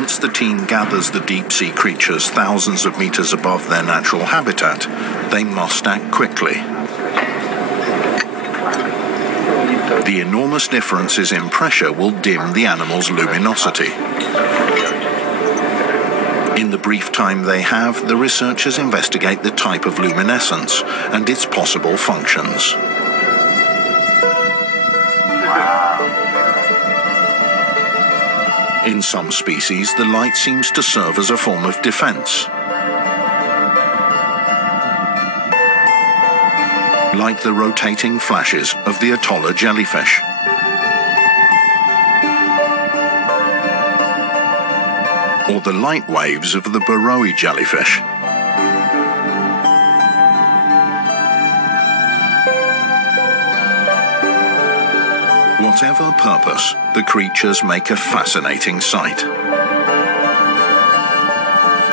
once the team gathers the deep-sea creatures thousands of meters above their natural habitat, they must act quickly. The enormous differences in pressure will dim the animal's luminosity. In the brief time they have, the researchers investigate the type of luminescence and its possible functions. In some species, the light seems to serve as a form of defense. Like the rotating flashes of the Atolla jellyfish. Or the light waves of the Burrowii jellyfish. Whatever purpose, the creatures make a fascinating sight.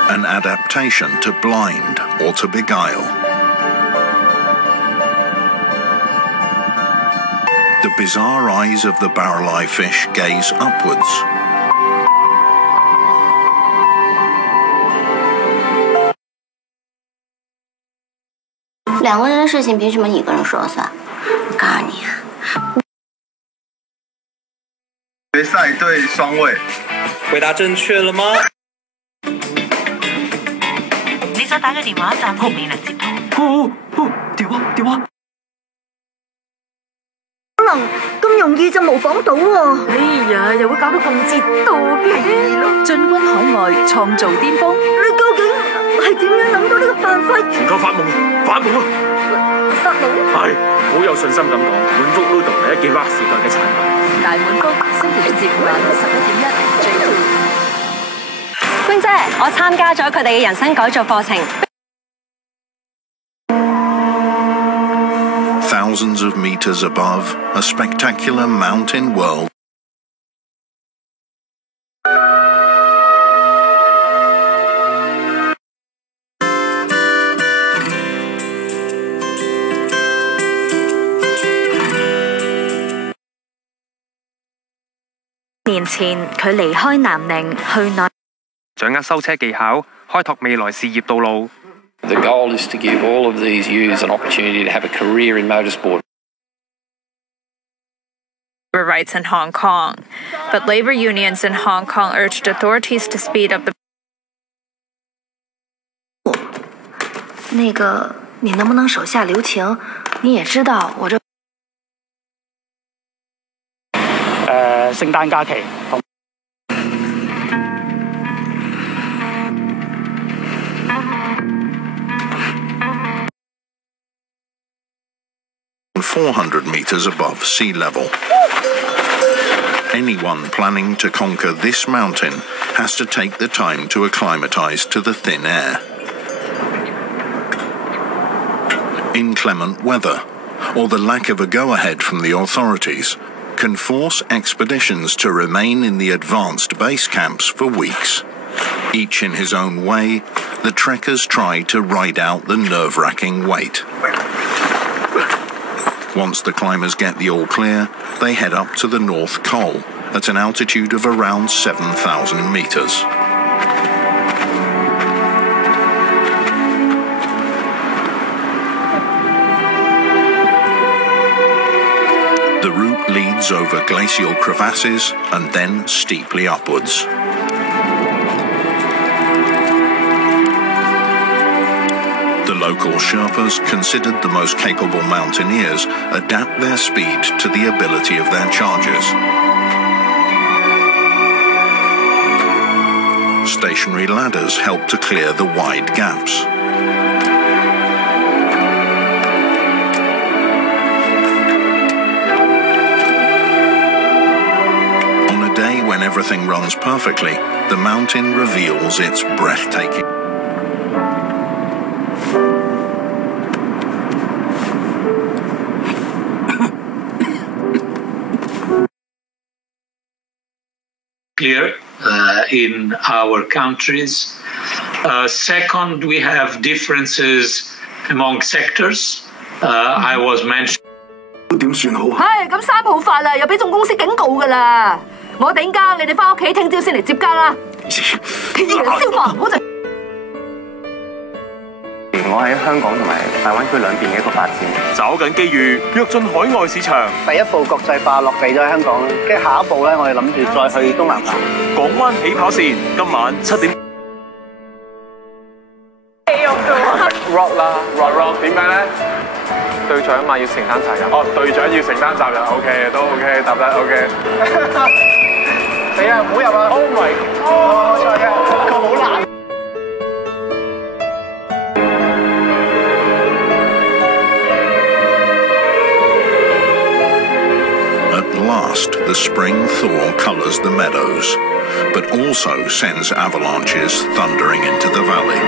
An adaptation to blind or to beguile. The bizarre eyes of the barrel-eye fish gaze upwards.2个人的事情凭什么你一个人说了算？我告诉你啊。决赛对双位，回答正確了嗎？你所打嘅電話暫時未能接通。電話。可能咁容易就模仿到喎。哎呀，又會搞到咁折墮嘅。進軍海外，創造巔峰。你究竟係點樣諗到呢個辦法？全靠發夢啊！發夢？係，好有信心咁講，滿福 Noodle 係一記劃時代嘅產品。大滿福，星期六至五晚11:1最高。官姐，我參加咗佢哋嘅人生改造課程。Thousands of meters above, a spectacular mountain world.年前，佢離開南寧去內，掌握修車技巧，開拓未來事業道路。The goal is to give all of these youths an opportunity to have a career in motorsport. Labor rights in Hong Kong, but labor unions in Hong Kong urged authorities to speed up the. 那个，你能不能手下留情？你也知道我这。聖誕假期同。400 meters above sea level. Anyone planning to conquer this mountain has to take the time to acclimatize to the thin air. Inclement weather, or the lack of a go-ahead from the authorities, can force expeditions to remain in the advanced base camps for weeks. Each in his own way, the trekkers try to ride out the nerve-wracking wait. Once the climbers get the all clear, they head up to the North Col at an altitude of around 7,000 meters. The route leads over glacial crevasses and then steeply upwards. The local Sherpas, considered the most capable mountaineers, adapt their speed to the ability of their chargers. Stationary ladders help to clear the wide gaps. On a day when everything runs perfectly, the mountain reveals its breathtaking. Clear in our countries. Second, we have differences among sectors. I was mentioned. 點算好啊？唉，咁3號發啦，又俾總公司警告㗎啦！我頂更，你哋返屋企聽朝先嚟接更啦。人笑話，我就。我喺香港同埋大灣區兩邊嘅一個發展，找緊機遇，躍進海外市場。第一步國際化落地咗喺香港，跟住下一步咧，我哋諗住再去東南亞。港灣起跑線，今晚7點。rock 啦 ，rock 點解咧？隊長嘛要承擔責任。哦，隊長要承擔責任 ，OK 都 OK， 答得 OK。死啊！唔好入啊 ！Oh my god！ 冇錯嘅，佢好難。At last, the spring thaw colours the meadows, but also sends avalanches thundering into the valley.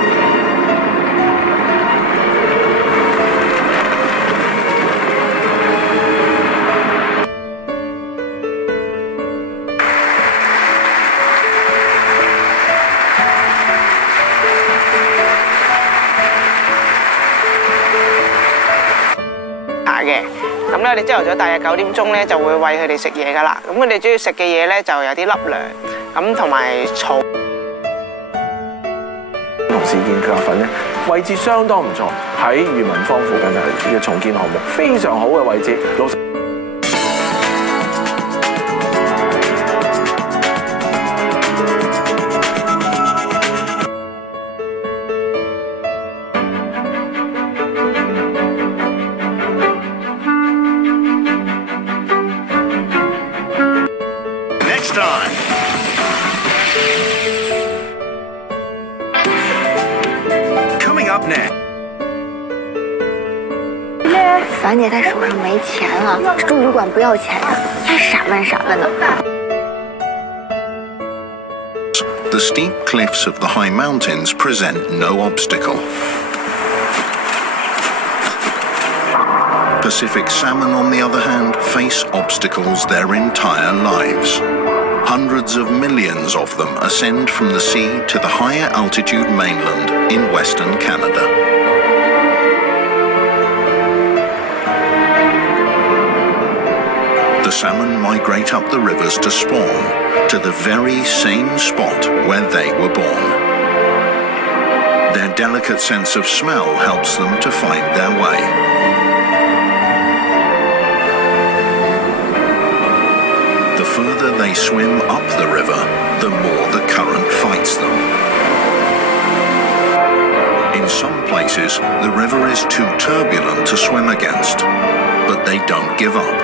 嘅，咁咧我哋朝頭早大約9點鐘咧就會餵佢哋食嘢噶啦。咁佢哋中意食嘅嘢咧就有啲粒糧，咁同埋草。同市建教訓咧位置相當唔錯，喺裕民坊附近嘅重建項目，非常好嘅位置。老實 樊姐她手上没钱了，住旅馆不要钱呀，还傻问傻问的。The steep cliffs of the high mountains present no obstacle. Pacific salmon, on the other hand, face obstacles their entire lives. Hundreds of millions of them ascend from the sea to the higher altitude mainland in Western Canada. The salmon migrate up the rivers to spawn, to the very same spot where they were born. Their delicate sense of smell helps them to find their way. The further they swim up the river, the more the current fights them. In some places, the river is too turbulent to swim against, but they don't give up.